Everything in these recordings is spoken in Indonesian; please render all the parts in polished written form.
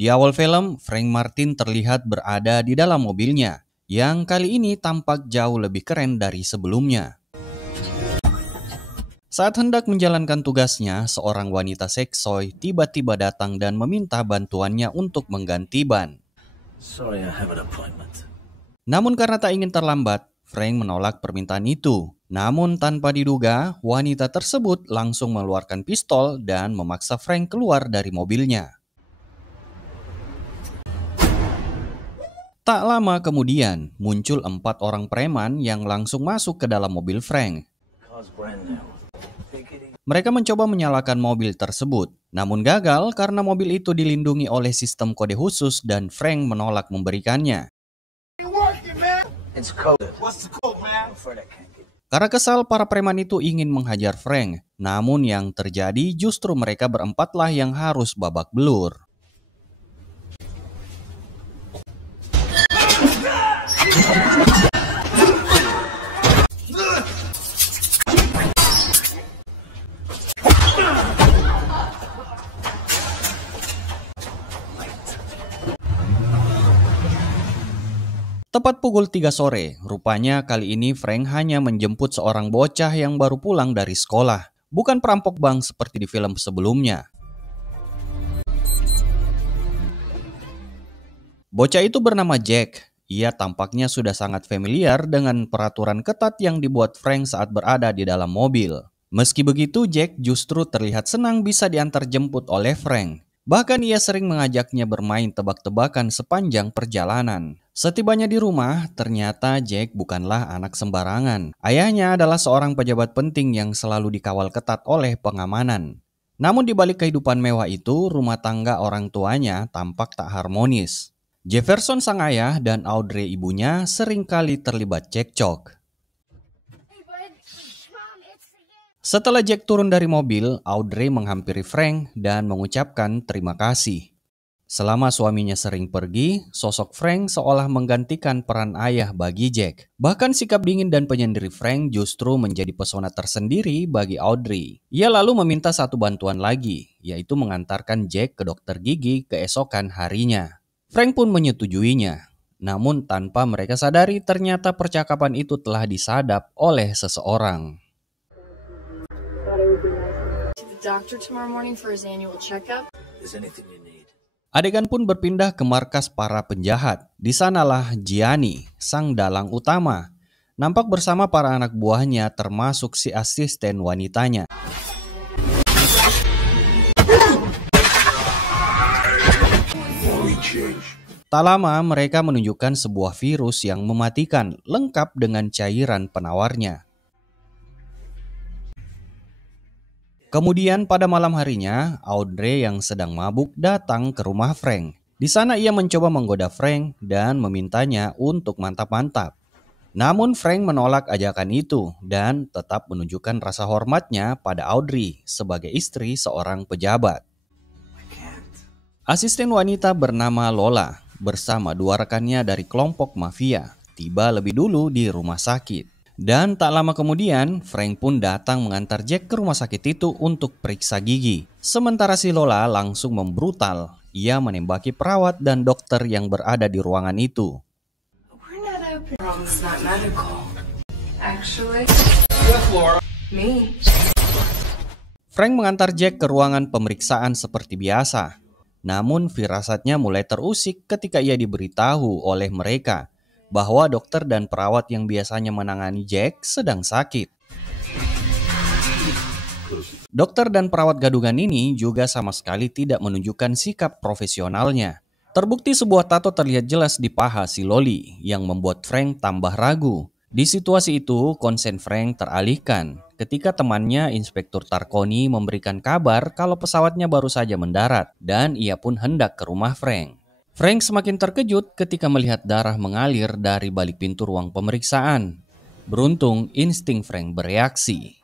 Di awal film, Frank Martin terlihat berada di dalam mobilnya, yang kali ini tampak jauh lebih keren dari sebelumnya. Saat hendak menjalankan tugasnya, seorang wanita seksoi tiba-tiba datang dan meminta bantuannya untuk mengganti ban. Sorry, I have an appointment. Namun karena tak ingin terlambat, Frank menolak permintaan itu. Namun tanpa diduga, wanita tersebut langsung mengeluarkan pistol dan memaksa Frank keluar dari mobilnya. Tak lama kemudian, muncul 4 orang preman yang langsung masuk ke dalam mobil Frank. Mereka mencoba menyalakan mobil tersebut, namun gagal karena mobil itu dilindungi oleh sistem kode khusus dan Frank menolak memberikannya. Karena kesal, para preman itu ingin menghajar Frank, namun yang terjadi justru mereka berempatlah yang harus babak belur. Tepat pukul 3 sore, rupanya kali ini Frank hanya menjemput seorang bocah yang baru pulang dari sekolah, bukan perampok bank seperti di film sebelumnya. Bocah itu bernama Jack. Ia tampaknya sudah sangat familiar dengan peraturan ketat yang dibuat Frank saat berada di dalam mobil. Meski begitu, Jack justru terlihat senang bisa diantar jemput oleh Frank. Bahkan ia sering mengajaknya bermain tebak-tebakan sepanjang perjalanan. Setibanya di rumah, ternyata Jack bukanlah anak sembarangan. Ayahnya adalah seorang pejabat penting yang selalu dikawal ketat oleh pengamanan. Namun di balik kehidupan mewah itu, rumah tangga orang tuanya tampak tak harmonis. Jefferson sang ayah dan Audrey ibunya seringkali terlibat cekcok. Setelah Jack turun dari mobil, Audrey menghampiri Frank dan mengucapkan terima kasih. Selama suaminya sering pergi, sosok Frank seolah menggantikan peran ayah bagi Jack. Bahkan sikap dingin dan penyendiri Frank justru menjadi pesona tersendiri bagi Audrey. Ia lalu meminta satu bantuan lagi, yaitu mengantarkan Jack ke dokter gigi keesokan harinya. Frank pun menyetujuinya. Namun tanpa mereka sadari, ternyata percakapan itu telah disadap oleh seseorang. Adegan pun berpindah ke markas para penjahat. Di sanalah Gianni, sang dalang utama, nampak bersama para anak buahnya termasuk si asisten wanitanya. Tak lama mereka menunjukkan sebuah virus yang mematikan, lengkap dengan cairan penawarnya. Kemudian pada malam harinya, Audrey yang sedang mabuk datang ke rumah Frank. Di sana ia mencoba menggoda Frank dan memintanya untuk mantap-mantap. Namun Frank menolak ajakan itu dan tetap menunjukkan rasa hormatnya pada Audrey sebagai istri seorang pejabat. Asisten wanita bernama Lola bersama 2 rekannya dari kelompok mafia tiba lebih dulu di rumah sakit. Dan tak lama kemudian, Frank pun datang mengantar Jack ke rumah sakit itu untuk periksa gigi. Sementara si Lola langsung membrutal. Ia menembaki perawat dan dokter yang berada di ruangan itu. Frank mengantar Jack ke ruangan pemeriksaan seperti biasa. Namun firasatnya mulai terusik ketika ia diberitahu oleh mereka bahwa dokter dan perawat yang biasanya menangani Jack sedang sakit. Dokter dan perawat gadungan ini juga sama sekali tidak menunjukkan sikap profesionalnya. Terbukti sebuah tato terlihat jelas di paha si Loli yang membuat Frank tambah ragu. Di situasi itu, konsen Frank teralihkan ketika temannya Inspektur Tarconi memberikan kabar kalau pesawatnya baru saja mendarat dan ia pun hendak ke rumah Frank. Frank semakin terkejut ketika melihat darah mengalir dari balik pintu ruang pemeriksaan. Beruntung, insting Frank bereaksi.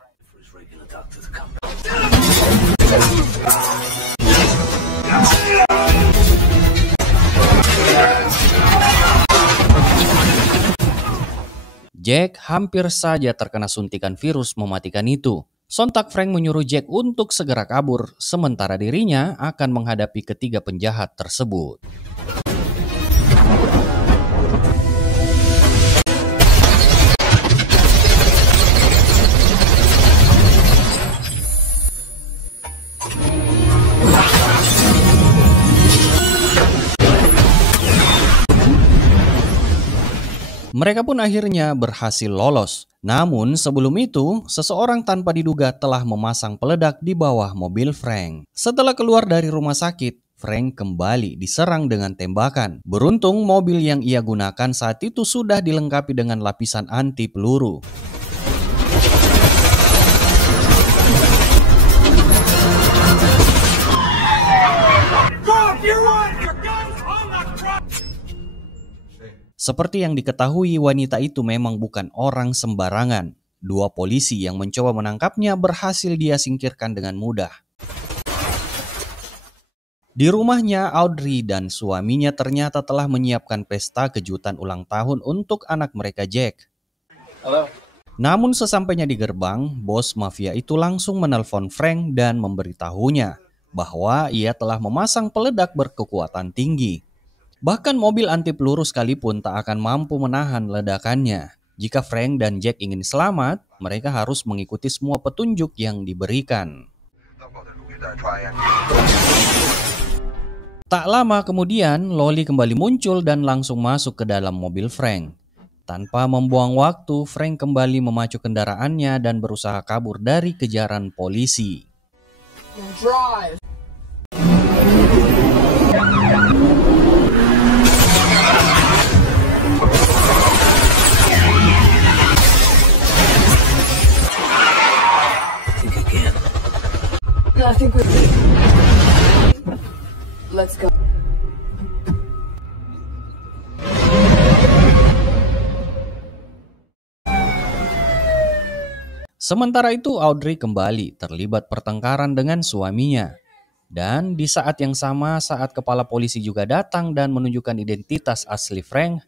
Jack hampir saja terkena suntikan virus mematikan itu. Sontak Frank menyuruh Jack untuk segera kabur, sementara dirinya akan menghadapi ketiga penjahat tersebut. Mereka pun akhirnya berhasil lolos. Namun sebelum itu, seseorang tanpa diduga telah memasang peledak di bawah mobil Frank. Setelah keluar dari rumah sakit, Frank kembali diserang dengan tembakan. Beruntung mobil yang ia gunakan saat itu sudah dilengkapi dengan lapisan anti peluru. Seperti yang diketahui, wanita itu memang bukan orang sembarangan. Dua polisi yang mencoba menangkapnya berhasil dia singkirkan dengan mudah. Di rumahnya, Audrey dan suaminya ternyata telah menyiapkan pesta kejutan ulang tahun untuk anak mereka, Jack. Hello? Namun sesampainya di gerbang, bos mafia itu langsung menelpon Frank dan memberitahunya bahwa ia telah memasang peledak berkekuatan tinggi. Bahkan mobil anti peluru sekalipun tak akan mampu menahan ledakannya. Jika Frank dan Jack ingin selamat, mereka harus mengikuti semua petunjuk yang diberikan. Tak lama kemudian, Lolly kembali muncul dan langsung masuk ke dalam mobil Frank. Tanpa membuang waktu, Frank kembali memacu kendaraannya dan berusaha kabur dari kejaran polisi. Drive. I think we're... Let's go. Sementara itu, Audrey kembali terlibat pertengkaran dengan suaminya. Dan di saat yang sama, saat kepala polisi juga datang dan menunjukkan identitas asli Frank,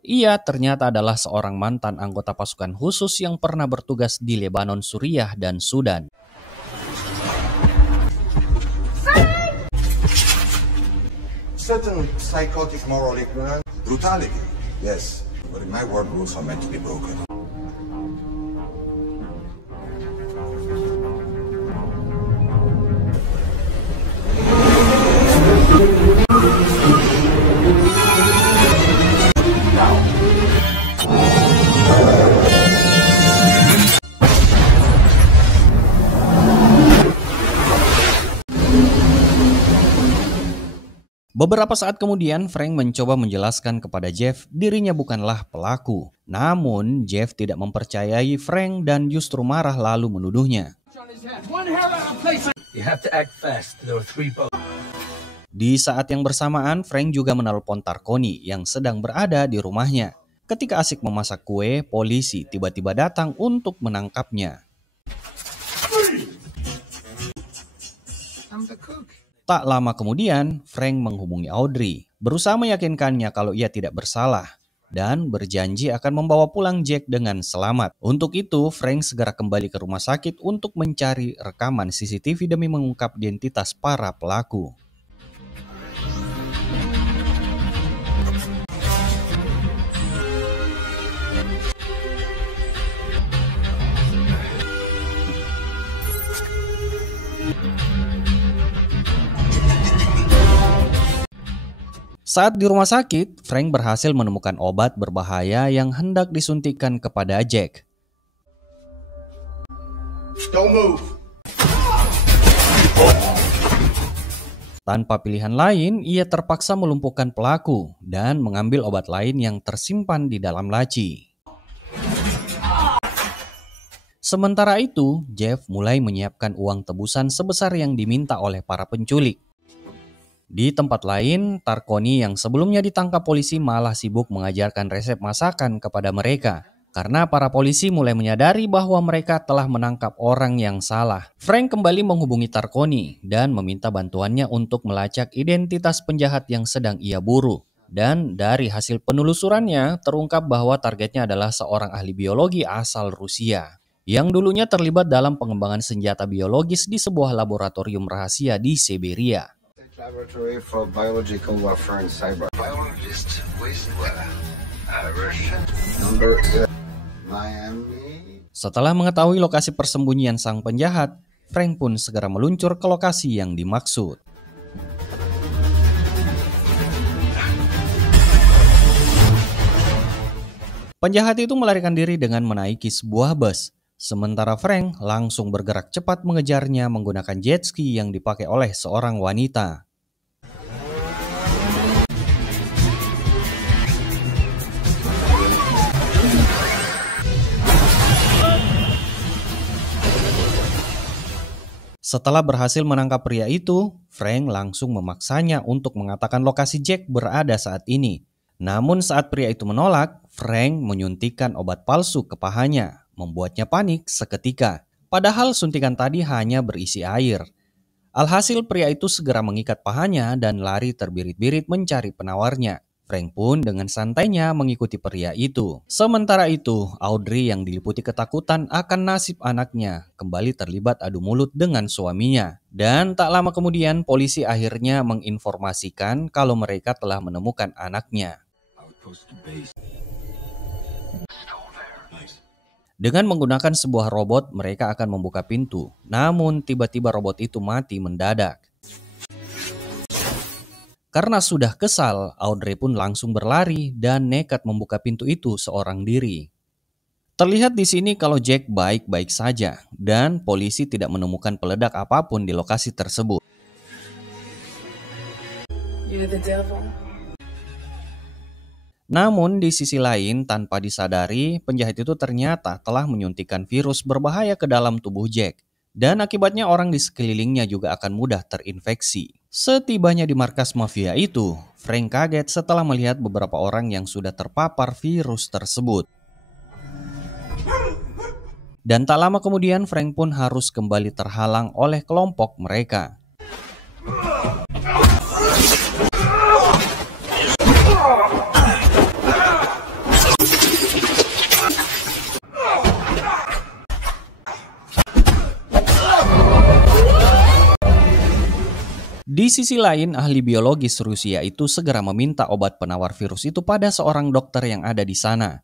ia ternyata adalah seorang mantan anggota pasukan khusus yang pernah bertugas di Lebanon, Suriah, dan Sudan. Certain psychotic moral ignorance, brutality, yes, but in my world rules are meant to be broken. Beberapa saat kemudian, Frank mencoba menjelaskan kepada Jeff dirinya bukanlah pelaku. Namun, Jeff tidak mempercayai Frank dan justru marah lalu menuduhnya. You have to act fast. There were 3 boats. Di saat yang bersamaan, Frank juga menelpon Tarconi yang sedang berada di rumahnya. Ketika asik memasak kue, polisi tiba-tiba datang untuk menangkapnya. I'm the cook. Tak lama kemudian, Frank menghubungi Audrey, berusaha meyakinkannya kalau ia tidak bersalah, dan berjanji akan membawa pulang Jack dengan selamat. Untuk itu, Frank segera kembali ke rumah sakit untuk mencari rekaman CCTV demi mengungkap identitas para pelaku. Saat di rumah sakit, Frank berhasil menemukan obat berbahaya yang hendak disuntikkan kepada Jack. Don't move. Tanpa pilihan lain, ia terpaksa melumpuhkan pelaku dan mengambil obat lain yang tersimpan di dalam laci. Sementara itu, Jeff mulai menyiapkan uang tebusan sebesar yang diminta oleh para penculik. Di tempat lain, Tarconi yang sebelumnya ditangkap polisi malah sibuk mengajarkan resep masakan kepada mereka. Karena para polisi mulai menyadari bahwa mereka telah menangkap orang yang salah. Frank kembali menghubungi Tarconi dan meminta bantuannya untuk melacak identitas penjahat yang sedang ia buru. Dan dari hasil penelusurannya terungkap bahwa targetnya adalah seorang ahli biologi asal Rusia. yang dulunya terlibat dalam pengembangan senjata biologis di sebuah laboratorium rahasia di Siberia. Laboratory for biological warfare and cyber. Biologist wastewater. Number Miami. Setelah mengetahui lokasi persembunyian sang penjahat, Frank pun segera meluncur ke lokasi yang dimaksud. Penjahat itu melarikan diri dengan menaiki sebuah bus, sementara Frank langsung bergerak cepat mengejarnya menggunakan jet ski yang dipakai oleh seorang wanita. Setelah berhasil menangkap pria itu, Frank langsung memaksanya untuk mengatakan lokasi Jack berada saat ini. Namun saat pria itu menolak, Frank menyuntikkan obat palsu ke pahanya, membuatnya panik seketika. Padahal suntikan tadi hanya berisi air. Alhasil pria itu segera mengikat pahanya dan lari terbirit-birit mencari penawarnya. Frank pun dengan santainya mengikuti pria itu. Sementara itu, Audrey yang diliputi ketakutan akan nasib anaknya kembali terlibat adu mulut dengan suaminya. Dan tak lama kemudian polisi akhirnya menginformasikan kalau mereka telah menemukan anaknya. Dengan menggunakan sebuah robot, mereka akan membuka pintu. Namun tiba-tiba robot itu mati mendadak. Karena sudah kesal, Audrey pun langsung berlari dan nekat membuka pintu itu seorang diri. Terlihat di sini kalau Jack baik-baik saja dan polisi tidak menemukan peledak apapun di lokasi tersebut. You're the devil. Namun di sisi lain, tanpa disadari, penjahat itu ternyata telah menyuntikkan virus berbahaya ke dalam tubuh Jack. Dan akibatnya orang di sekelilingnya juga akan mudah terinfeksi. Setibanya di markas mafia itu, Frank kaget setelah melihat beberapa orang yang sudah terpapar virus tersebut. Dan tak lama kemudian Frank pun harus kembali terhalang oleh kelompok mereka. Di sisi lain, ahli biologis Rusia itu segera meminta obat penawar virus itu pada seorang dokter yang ada di sana.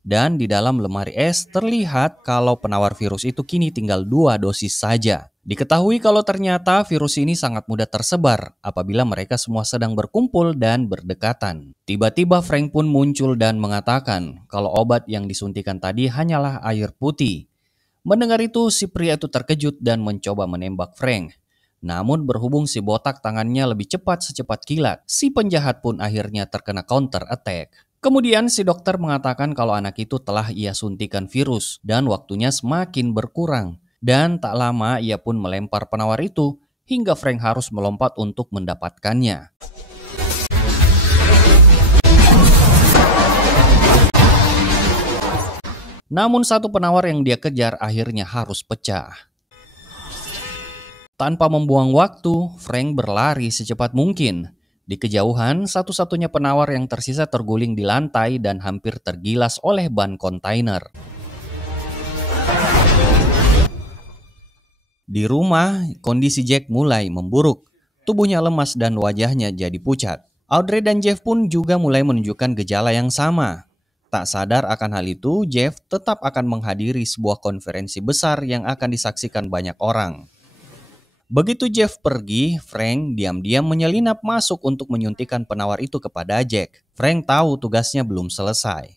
Dan di dalam lemari es terlihat kalau penawar virus itu kini tinggal 2 dosis saja. Diketahui kalau ternyata virus ini sangat mudah tersebar apabila mereka semua sedang berkumpul dan berdekatan. Tiba-tiba Frank pun muncul dan mengatakan kalau obat yang disuntikan tadi hanyalah air putih. Mendengar itu, si pria itu terkejut dan mencoba menembak Frank. Namun berhubung si botak tangannya lebih cepat secepat kilat, si penjahat pun akhirnya terkena counter attack. Kemudian si dokter mengatakan kalau anak itu telah ia suntikan virus dan waktunya semakin berkurang. Dan tak lama ia pun melempar penawar itu hingga Frank harus melompat untuk mendapatkannya. Namun satu penawar yang dia kejar akhirnya harus pecah. Tanpa membuang waktu, Frank berlari secepat mungkin. Di kejauhan, satu-satunya penawar yang tersisa terguling di lantai dan hampir tergilas oleh ban kontainer. Di rumah, kondisi Jack mulai memburuk. Tubuhnya lemas dan wajahnya jadi pucat. Audrey dan Jeff pun juga mulai menunjukkan gejala yang sama. Tak sadar akan hal itu, Jeff tetap akan menghadiri sebuah konferensi besar yang akan disaksikan banyak orang. Begitu Jeff pergi, Frank diam-diam menyelinap masuk untuk menyuntikkan penawar itu kepada Jack. Frank tahu tugasnya belum selesai.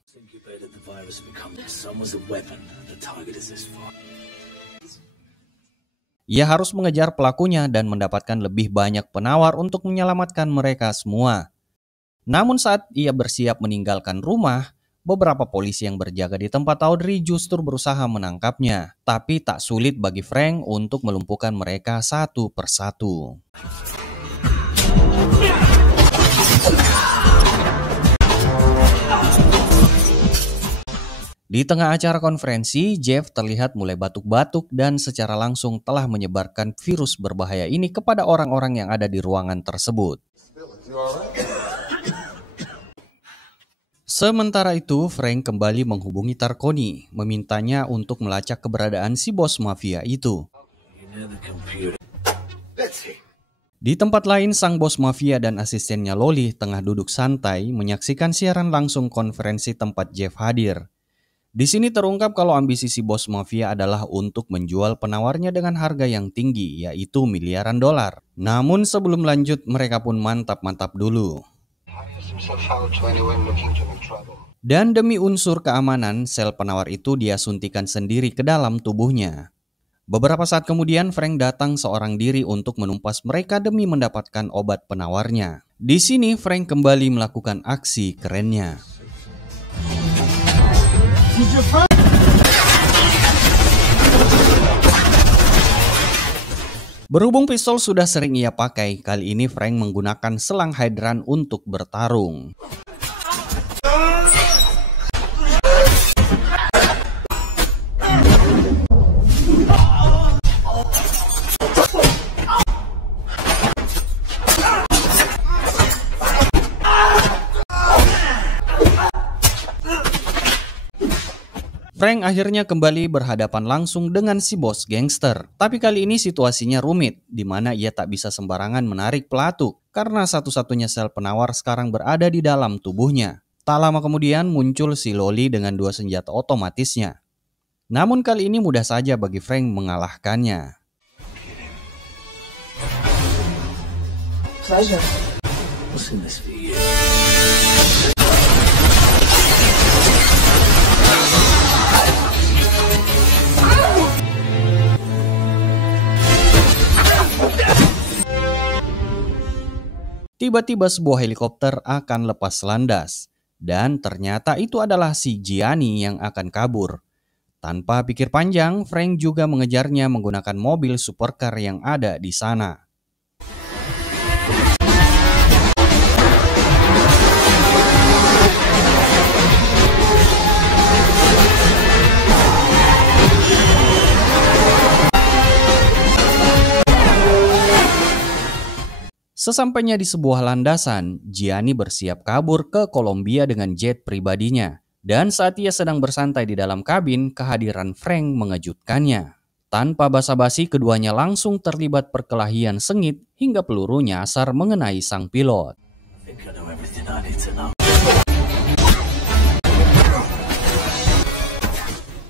Ia harus mengejar pelakunya dan mendapatkan lebih banyak penawar untuk menyelamatkan mereka semua. Namun saat ia bersiap meninggalkan rumah, beberapa polisi yang berjaga di tempat Audrey justru berusaha menangkapnya. Tapi tak sulit bagi Frank untuk melumpuhkan mereka satu persatu. Di tengah acara konferensi, Jeff terlihat mulai batuk-batuk dan secara langsung telah menyebarkan virus berbahaya ini kepada orang-orang yang ada di ruangan tersebut. Sementara itu, Frank kembali menghubungi Tarconi, memintanya untuk melacak keberadaan si bos mafia itu. Di tempat lain, sang bos mafia dan asistennya Loli tengah duduk santai menyaksikan siaran langsung konferensi tempat Jeff hadir. Di sini terungkap kalau ambisi si bos mafia adalah untuk menjual penawarnya dengan harga yang tinggi, yaitu miliaran dolar. Namun sebelum lanjut, mereka pun mantap-mantap dulu. Dan demi unsur keamanan, sel penawar itu dia suntikan sendiri ke dalam tubuhnya. Beberapa saat kemudian, Frank datang seorang diri untuk menumpas mereka demi mendapatkan obat penawarnya. Di sini, Frank kembali melakukan aksi kerennya. Berhubung pistol sudah sering ia pakai, kali ini Frank menggunakan selang hydran untuk bertarung. Frank akhirnya kembali berhadapan langsung dengan si bos gangster. Tapi kali ini situasinya rumit, di mana ia tak bisa sembarangan menarik pelatuk, karena satu-satunya sel penawar sekarang berada di dalam tubuhnya. Tak lama kemudian muncul si Loli dengan 2 senjata otomatisnya. Namun kali ini mudah saja bagi Frank mengalahkannya. Pleasure. Tiba-tiba sebuah helikopter akan lepas landas. Dan ternyata itu adalah si Gianni yang akan kabur. Tanpa pikir panjang, Frank juga mengejarnya menggunakan mobil supercar yang ada di sana. Sesampainya di sebuah landasan, Gianni bersiap kabur ke Kolombia dengan jet pribadinya. Dan saat ia sedang bersantai di dalam kabin, kehadiran Frank mengejutkannya. Tanpa basa-basi, keduanya langsung terlibat perkelahian sengit hingga peluru nyasar mengenai sang pilot.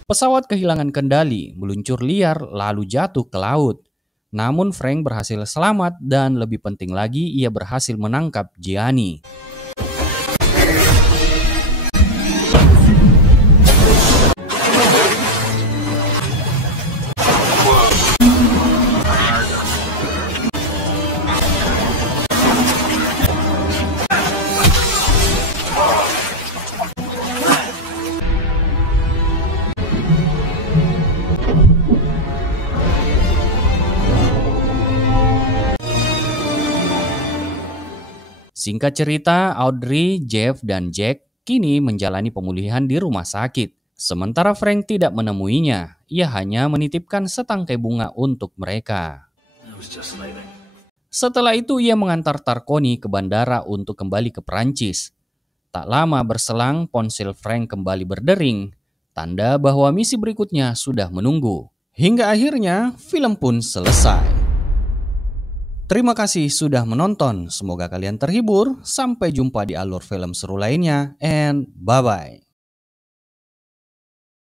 Pesawat kehilangan kendali, meluncur liar lalu jatuh ke laut. Namun Frank berhasil selamat dan lebih penting lagi ia berhasil menangkap Gianni. Singkat cerita, Audrey, Jeff, dan Jack kini menjalani pemulihan di rumah sakit. Sementara Frank tidak menemuinya, ia hanya menitipkan setangkai bunga untuk mereka. Setelah itu ia mengantar Tarconi ke bandara untuk kembali ke Prancis. Tak lama berselang, ponsel Frank kembali berdering, tanda bahwa misi berikutnya sudah menunggu. Hingga akhirnya film pun selesai. Terima kasih sudah menonton, semoga kalian terhibur, sampai jumpa di alur film seru lainnya, and bye-bye.